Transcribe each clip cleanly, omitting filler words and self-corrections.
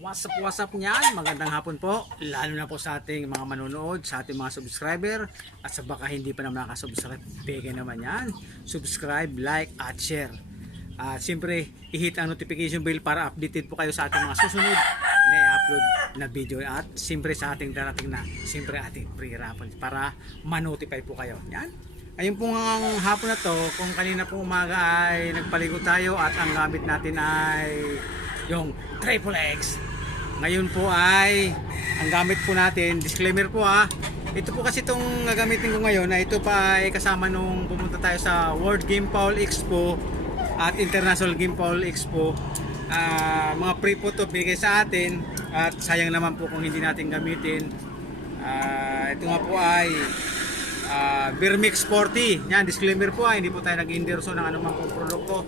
What's up niyan? Magandang hapon po. Lalo na po sa ating mga manonood, sa ating mga subscriber. At sa baka hindi pa naman nakasubscribe, bigay naman yan. Subscribe, like, at share. At siyempre, i-hit ang notification bell para updated po kayo sa ating mga susunod na i-upload na video. At siyempre sa ating darating na, siyempre ating free raffle para ma-notify po kayo. Yan. Ayun po ang hapon na to, kung kanina po umaga ay nagpaligo tayo at ang gamit natin ay yung Triple X. Ngayon po ay ang gamit po natin, disclaimer po ito po kasi itong gagamitin ko ngayon na ito pa ay kasama nung pumunta tayo sa World Game Paul Expo at International Game Paul Expo. Mga free po ito bigay sa atin at sayang naman po kung hindi natin gamitin. Ito nga po ay Vermix 40. Yan, disclaimer po hindi po tayo nag-endorso ng anumang produkto.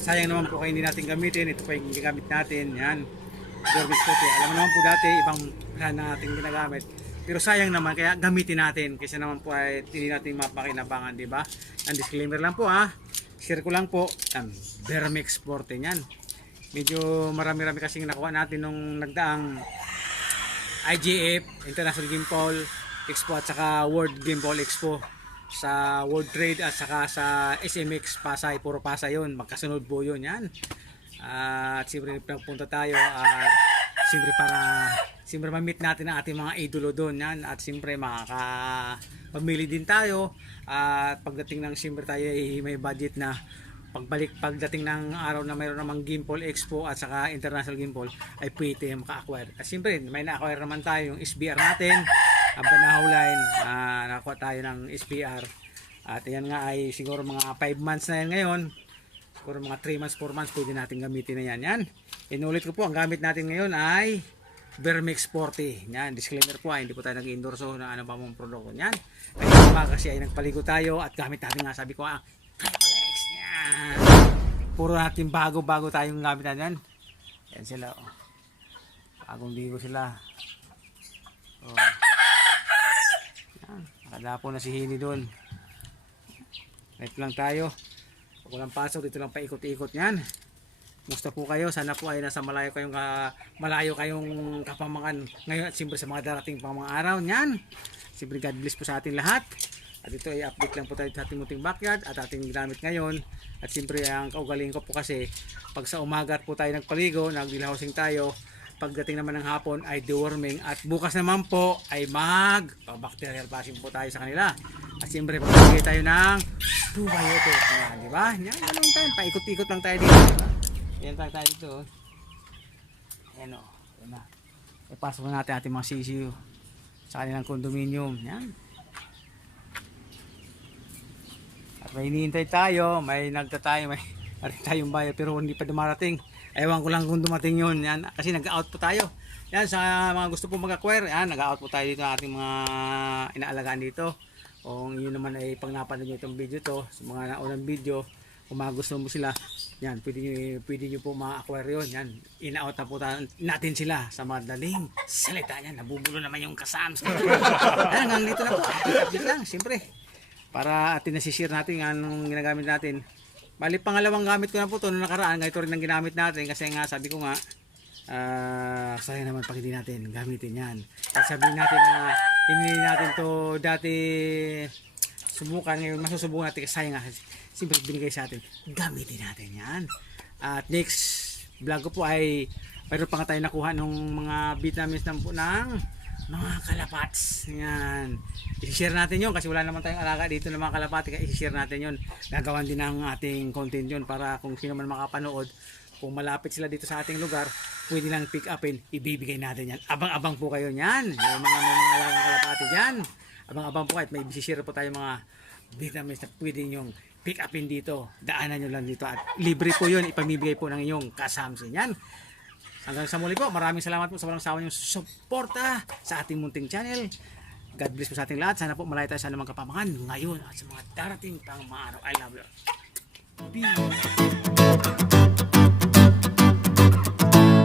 Sayang naman po kung hindi natin gamitin. Ito pa yung gamit natin. Yan, Vermix 40. Alam mo naman po dati ibang brand na natin ginagamit. Pero sayang naman kaya gamitin natin kasi naman po ay hindi natin mapakinabangan, di ba? Ang disclaimer lang po Share ko lang po. Vermix 40 yan. Medyo marami-rami kasing nakuha natin nung nagdaang IGF, International Game Paul Expo at saka World Game Paul Expo sa World Trade at saka sa SMX Pasay, puro Pasay yun, magkasunod po yun yan. At siyempre nagpunta tayo at siyempre ma-meet natin ang ating mga idolo doon yan at siyempre makakapamili din tayo at pagdating ng siyempre tayo may budget na pagdating ng araw na mayroon namang Game Paul Expo at saka International Game Paul ay pwede maka-acquire. At siyempre may na-acquire naman tayo yung SBR natin, ang Banahaw line, nakakuha tayo ng SBR at yan nga ay siguro mga 5 months na yan ngayon. Siguro mga 3 months, 4 months pwede natin gamitin na yan. Inulit ko po, ang gamit natin ngayon ay Vermix 40. Yan, disclaimer po hindi po tayo nag-endorso ng ano ba mong produkto. Yan, kasi ay nagpaligo tayo at gamit natin nga sabi ko Triple X. Yan, puro natin bago tayong gamit natin. Yan sila bagong ligo sila. Yan, nakadapo na si Hini doon. Right lang tayo. Walang pasok, dito lang paikot-ikot niyan. Musta po kayo? Sana po ay nasa malayo kayong kapamakan ngayon at siyempre sa mga darating pang mga araw niyan. Siyempre God bless po sa ating lahat. At ito ay update lang po tayo sa ating munting backyard at ating ginamit ngayon. At siyempre ang kaugaling ko po kasi pag sa umaga po tayo nagpaligo, nagdilahosing tayo. Pagdating naman ng hapon ay deworming at bukas naman po ay bacterial passing po tayo sa kanila. At siyempre pagbigay tayo ng probiotic. Yan, di ba? Yan, ganun tayo. Paikot-ikot lang tayo dito. Diba? Yan tayo dito. Yan Yan na. Ipasok na natin ating mga sisiyo sa kanilang condominium. Yan. At may hinihintay tayo. May nagtatayo. May tayong bayo pero hindi pa dumarating. Ewan ko lang kung dumating yun. Yan, kasi nag-out po tayo. Yan, sa mga gusto po mag-acquire, nag-out po tayo dito ng ating mga inaalagaan dito. Kung yun naman ay pag napanood nyo itong video to, sa mga naunang video, kung mga gusto mo sila, yan, pwede nyo po ma-acquire yun. Yan, in-out na po natin sila sa madaling salita. Yan, nabubulo naman yung kasams. Yan, hanggang dito na po. Update lang, siyempre. Para atin nasishare natin anong ginagamit natin. Bali, pangalawang gamit ko na po ito noong nakaraan. Ito rin ang ginamit natin kasi nga sabi ko nga sayang naman pag hindi natin gamitin yan. At sabihin natin na hindi natin to dati subukan. Ngayon masusubukan natin kasi sayang nga. Siyempre binigay sa atin. Gamitin natin yan. At next vlog ko po ay mayroon pa nga tayo nakuha ng mga vitamins ng mga kalapats. Yan. I-share natin yun kasi wala naman tayong alaga dito ng mga kalapati. Kaya i-share natin yun. Nagawan din ng ating content yun para kung sino man makapanood, kung malapit sila dito sa ating lugar, pwede lang pick upin, ibibigay natin yan. Abang-abang po kayo yan. Yung mga alagang kalapati dyan. Abang-abang po kayo at may i-share po tayo mga vitamins na pwede nyong pick upin dito. Daanan nyo lang dito at libre po yun. Ipamibigay po ng inyong kasamsin yan. Hanggang sa muli po, maraming salamat po sa walang sawa niyong suporta sa ating munting channel. God bless po sa ating lahat. Sana po malayo tayo sa anumang kapamakan ngayon at sa mga darating pang mga araw. I love you. Peace.